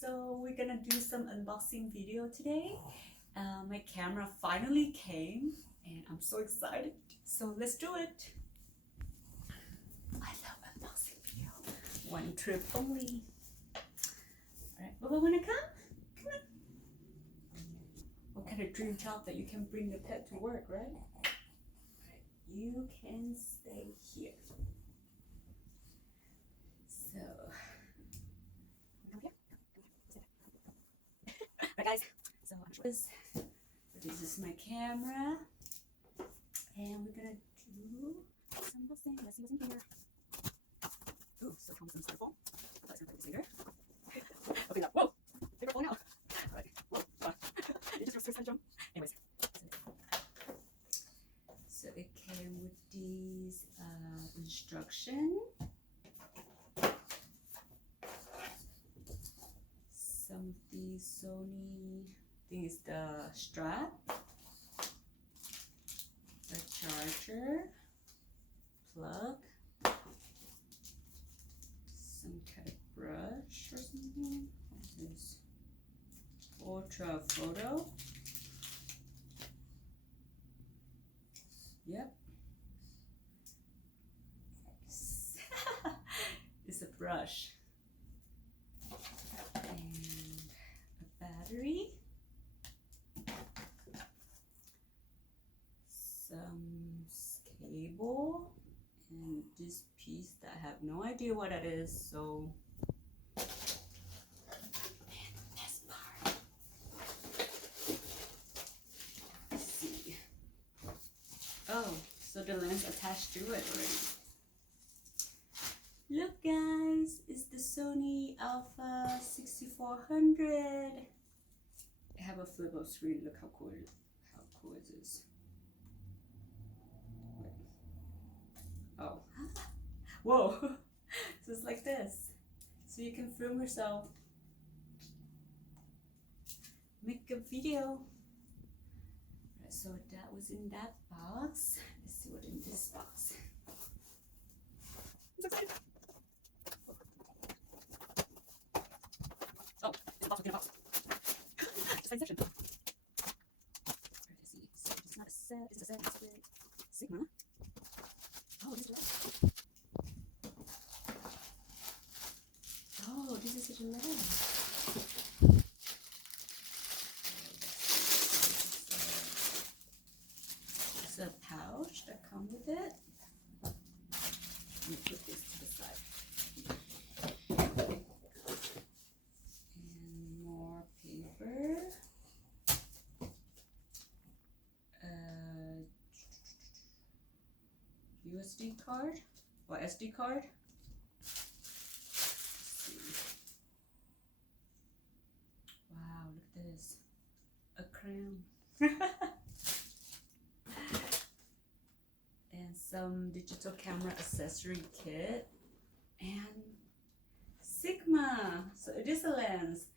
So we're gonna do some unboxing video today. My camera finally came and I'm so excited. So let's do it. I love unboxing video. One trip only. Alright, Bubba, wanna come? Come on. What kind of dream job that you can bring the pet to work, right? Alright, you can stay here. So Alright guys, so this is my camera and we're gonna do some unboxing. Let's see what's in here. Ooh, so comes some styrofoam. Let's gonna put this later. Okay, now, whoa! Paper falling out. Alright, whoa, it just was so jump. Anyways, so it came with these instructions. Some of the Sony, I think it's the strap, a charger, plug, some kind of brush or something. What is this? Ultra photo. Yep. It's a brush. Battery, some cable, and this piece that I have no idea what that is, so and the best part. Let's see. Oh, so the lens attached to it already. Look guys, it's the Sony A6400. I have a flip up screen. Look how cool is this? Wait. Oh, whoa! So it's like this, so you can film yourself, make a video. Right, so that was in that box. Let's see what in this box. I'm so excited. Oh, it's a box within a box. Science section. Let's see. So it's not a set. It's a set. It's with Sigma. Oh, this is lens. Oh, this is such a lens. It's a pouch that comes with it. Let me put this to the side. USD card or SD card. Let's see. Wow, look at this. A crown. And some digital camera accessory kit. And Sigma. So it is a lens.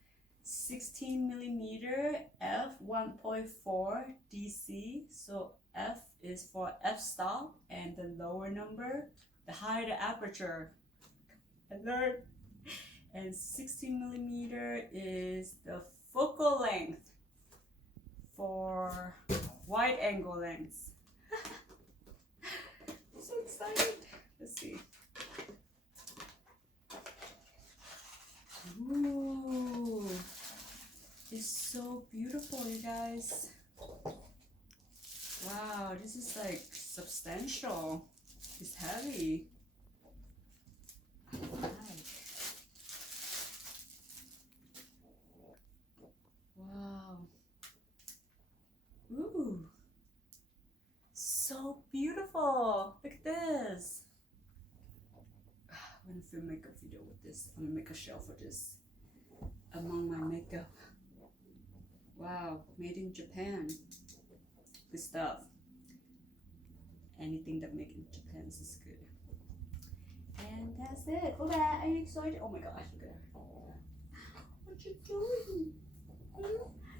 16mm f1.4 DC. So f is for f-stop, and the lower number, the higher the aperture. Alert! And 16mm is the focal length for wide angle lens. I'm so excited. Let's see. Ooh, it's so beautiful, you guys. Wow, this is like substantial. It's heavy. I like. Wow. Ooh. So beautiful. Look at this. I'm gonna film a makeup video with this. I'm gonna make a shelf for this among my makeup. Wow, made in Japan. Good stuff. Anything that made in Japan is good. And that's it. Look at that. Are you excited? Oh my gosh, look at her. What you doing?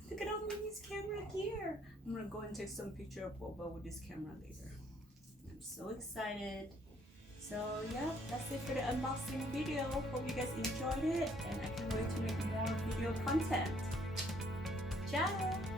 Look at all Mommy's camera gear. I'm gonna go and take some picture of Boba with this camera later. I'm so excited. So yeah, that's it for the unboxing video. Hope you guys enjoyed it, and I can't wait to make more videos content. Ciao!